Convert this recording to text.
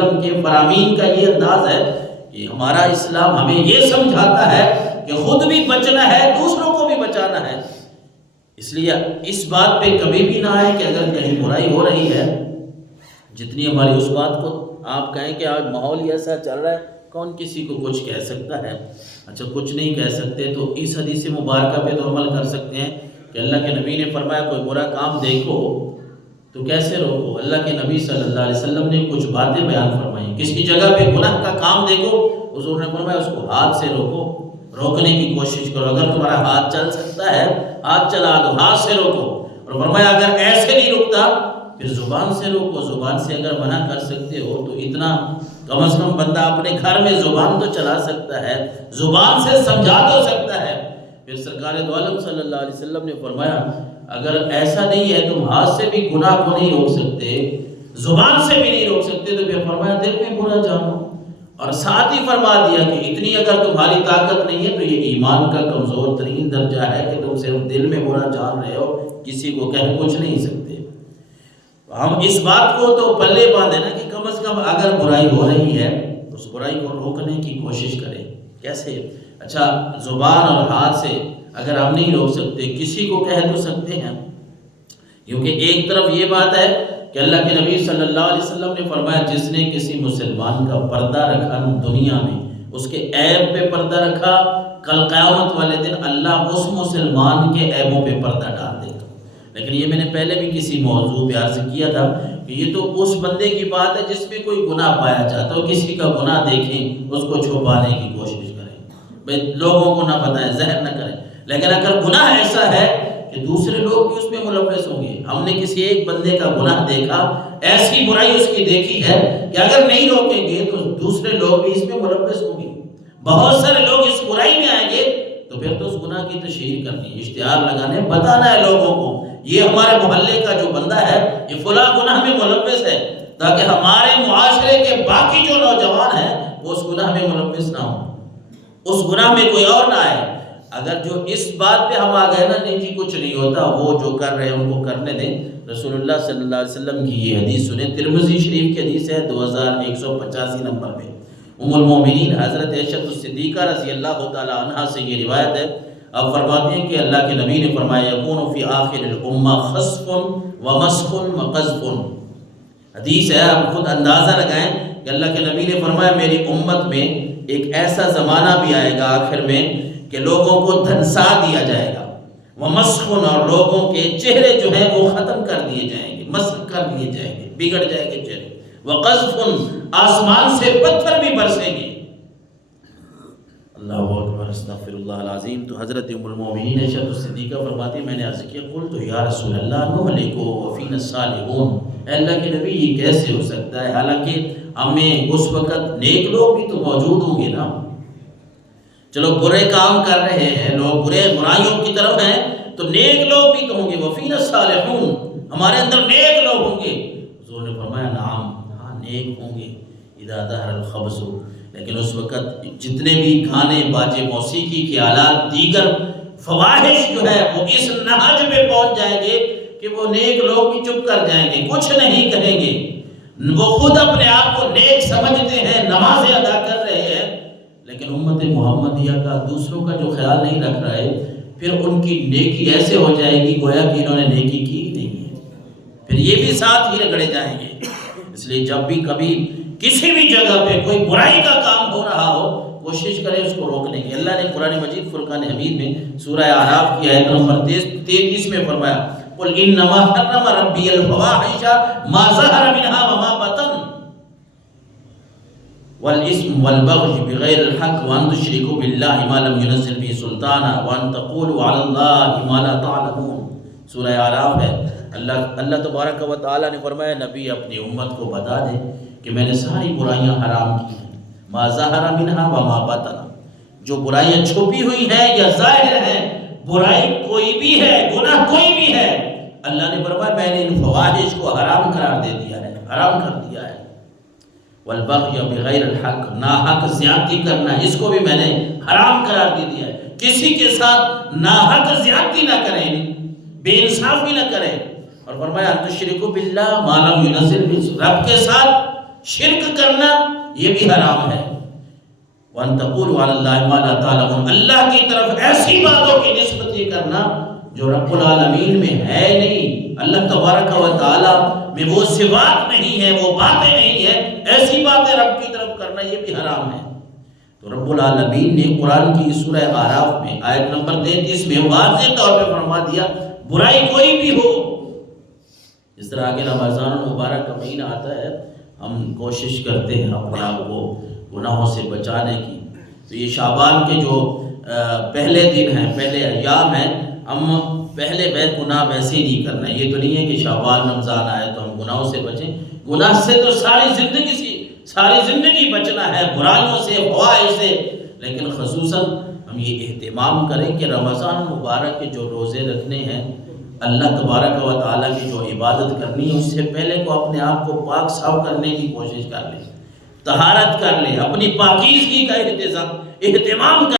وسلم کے فرامین کا یہ انداز ہے کہ ہمارا اسلام ہمیں یہ سمجھاتا ہے کہ خود بھی بچنا ہے، دوسروں کو بھی بچانا ہے۔ اس لیے اس بات پہ کبھی بھی نہ آئے کہ اگر کہیں برائی ہو رہی ہے، جتنی ہماری اس بات کو آپ کہیں کہ آج ماحول ہی ایسا چل رہا ہے، کون کسی کو کچھ کہہ سکتا ہے؟ اچھا کچھ نہیں کہہ سکتے تو اس حدیث مبارکہ پہ تو عمل کر سکتے ہیں کہ اللہ کے نبی نے فرمایا کوئی برا کام دیکھو تو کیسے روکو۔ اللہ کے نبی صلی اللہ علیہ وسلم نے کچھ باتیں بیان فرمائی، کسی جگہ پہ گناہ کا کام دیکھو، حضور نے فرمایا اس کو ہاتھ سے روکو، روکنے کی کوشش کرو۔ اگر تمہارا ہاتھ چل سکتا ہے ہاتھ چلا دو، ہاتھ سے روکو۔ اور فرمایا اگر ایسے نہیں رکتا پھر زبان سے روکو۔ زبان سے اگر منع کر سکتے ہو تو اتنا کم از کم بندہ اپنے گھر میں زبان تو چلا سکتا ہے، زبان سے سمجھا تو سکتا ہے۔ پھر سرکار دو عالم صلی اللہ علیہ وسلم نے فرمایا اگر ایسا نہیں ہے تم ہاتھ سے بھی گناہ کو نہیں روک سکتے، زبان سے بھی نہیں روک سکتے، تو پھر فرمایا دل میں برا جانو۔ اور ساتھ ہی فرما دیا کہ اتنی اگر تمہاری طاقت نہیں ہے تو یہ ایمان کا کمزور ترین درجہ ہے کہ تم صرف دل میں برا جان رہے ہو، کسی کو کہہ کچھ نہیں سکتے۔ ہم اس بات کو تو پلے باندھے نا کہ کم از کم اگر برائی ہو رہی ہے اس برائی کو روکنے کی کوشش کریں۔ کیسے؟ اچھا زبان اور ہاتھ سے اگر ہم نہیں روک سکتے کسی کو کہہ تو سکتے ہیں، کیونکہ ایک طرف یہ بات ہے کہ اللہ کے نبی صلی اللہ علیہ وسلم نے فرمایا جس نے کسی مسلمان کا پردہ رکھا دنیا میں، اس کے عیب پہ پردہ رکھا، کل قیامت والے دن اللہ اس مسلمان کے عیبوں پہ پردہ ڈال دے گا۔ لیکن یہ میں نے پہلے بھی کسی موضوع پہ عرض کیا تھا کہ یہ تو اس بندے کی بات ہے جس میں کوئی گناہ پایا جاتا ہو، کسی کا گناہ دیکھیں اس کو چھپانے کی کوشش کریں، لوگوں کو نہ بتائیں، ظاہر نہ کریں۔ لیکن اگر گناہ ایسا ہے کہ دوسرے لوگ بھی اس میں ملوث ہوں گے، ہم نے کسی ایک بندے کا گناہ دیکھا، ایسی برائی اس کی دیکھی ہے کہ اگر نہیں روکیں گے تو دوسرے لوگ بھی اس میں ملوث ہوں گے، بہت سارے لوگ اس برائی میں آئیں گے، تو پھر تو اس گناہ کی تشہیر کرنی، اشتہار لگانے، بتانا ہے لوگوں کو یہ ہمارے محلے کا جو بندہ ہے یہ فلاں گناہ میں ملوث ہے، تاکہ ہمارے معاشرے کے باقی جو نوجوان ہیں وہ اس گناہ میں ملوث نہ ہوں، اس گناہ میں کوئی اور نہ آئے۔ اگر جو اس بات پہ ہم آ گئے نا نہیں جی کچھ نہیں ہوتا، وہ جو کر رہے ہیں ان کو کرنے دیں۔ رسول اللہ صلی اللہ علیہ وسلم کی یہ حدیث سنیں، ترمذی شریف کی حدیث ہے 2185 نمبر پہ۔ ام المومنین حضرت عائشہ صدیقہ رضی اللہ تعالی عنہا سے یہ روایت ہے، اب فرماتے ہیں کہ اللہ کے نبی نے فرمایا یکون فی آخر الامہ خسف و مسخ و قذف۔ حدیث ہے، آپ خود اندازہ لگائیں کہ اللہ کے نبی نے فرمایا میری امت میں ایک ایسا زمانہ بھی آئے گا آخر میں کہ لوگوں کو دھنسا دیا جائے گا، ومسخ، اور لوگوں کے چہرے جو ہیں وہ ختم کر دیے جائیں گے، مسخ کر دیے جائیں گے، بگڑ جائیں گے چہرے، وقذف، آسمان سے پتھر بھی برسیں گے۔ اللہ اکبر، استغفر اللہ العظیم۔ تو حضرت ام المومنین عائشہ صدیقہ فرماتی میں نے عرض کیا قلت یا رسول اللہ نہلک وفینا الصالحون، اے اللہ کے نبی یہ کیسے ہو سکتا ہے، حالانکہ ہمیں اس وقت نیک لوگ بھی تو موجود ہوں گے نا، چلو برے کام کر رہے ہیں لوگ، برائیوں کی طرف ہیں تو نیک لوگ بھی تو ہوں گے، وفینا الصالحون، ہمارے اندر نیک لوگ ہوں گے۔ حضور نے فرمایا نعم، ہاں نیک ہوں گے، اذا ظہر الخبث، لیکن اس وقت جتنے بھی گانے باجے موسیقی کے آلات دیگر فواحش جو ہے وہ اس نہج پہ پہنچ جائیں گے کہ وہ نیک لوگ بھی چپ کر جائیں گے، کچھ نہیں کہیں گے، وہ خود اپنے آپ کو نیک سمجھتے ہیں، نمازیں ادا کر رہے ہیں، لیکن امت محمدیہ کا دوسروں کا جو خیال نہیں رکھ رہا ہے، پھر ان کی نیکی ایسے ہو جائے گی گویا کہ انہوں نے نیکی کی ہی نہیں ہے، پھر یہ بھی ساتھ ہی رگڑے جائیں گے۔ اس لیے جب بھی کبھی کسی بھی جگہ پہ کوئی برائی کا کام ہو رہا ہو کوشش کریں اس کو روکنے کی۔ اللہ نے قرآن مجید فرقان حمید میں سورہ اعراف کی آیت نمبر 33 میں فرمایا قل انما حرم ربی الفواحش ما ظہر منها وما بطن والاسم والبغي بغیر الحق وان تشركوا بالله ما لم ينزل به سلطانا وان تقولوا على الله ما لا تعلمون۔ سورہ اعراف ہے۔ اللہ تبارک و تعالی نے فرمایا نبی اپنی امت کو بتا دے کہ میں نے ساری برائیاں حرام کی ہیں، ما ظہر منها وما بطن، جو برائیاں چھپی ہوئی ہیں یا ظاہر ہیں، برائی کوئی بھی ہے، گناہ کوئی بھی ہے، اللہ نے فرمایا میں نے ان فواحش کو حرام قرار دے دیا ہے، حرام کر دیا ہے۔ والبغی بغیر الحق، ناحق زیادتی کرنا اس کو بھی میں نے حرام قرار دے دیا ہے، کسی کے ساتھ ناحق زیادتی نہ کریں، بے انصافی نہ کریں، اور فرمایا ان تشرکوا باللہ ما لم ينزل به، رب کے ساتھ شرک کرنا یہ بھی حرام ہے۔ وَأَن تَقُولُوا عَلَى اللَّهِ مَا لَا تَعْلَمُونَ، اللہ کی طرف ایسی باتوں کی نسبت یہ کرنا جو رب العالمین میں ہے نہیں، اللہ تبارک و تعالی میں وہ صفات نہیں ہے، وہ باتیں نہیں ہے، ایسی باتیں رب کی طرف کرنا یہ بھی حرام ہے۔ تو رب العالمین نے قرآن کی سورہ اعراف میں آیت نمبر 33 میں واضح طور پہ فرما دیا برائی کوئی بھی ہو۔ اس طرح آگے رمضان المبارک کا مہینہ آتا ہے، ہم کوشش کرتے ہیں اپنے آپ کو گناہوں سے بچانے کی۔ تو یہ شعبان کے جو پہلے دن ہیں، پہلے ایام ہیں، ہم پہلے گناہ ویسے ہی نہیں کرنا ہے۔ یہ تو نہیں ہے کہ شعبان رمضان آئے تو ہم گناہوں سے بچیں، گناہ سے تو ساری زندگی بچنا ہے، برائیوں سے، فواحش سے، لیکن خصوصاً ہم یہ اہتمام کریں کہ رمضان مبارک کے جو روزے رکھنے ہیں، اللہ تبارک و تعالیٰ کی جو عبادت کرنی ہے، اس سے پہلے کو اپنے آپ کو پاک صاف کرنے کی کوشش کر لیں، طہارت کر لیں، اپنی پاکیزگی کا اہتمام کر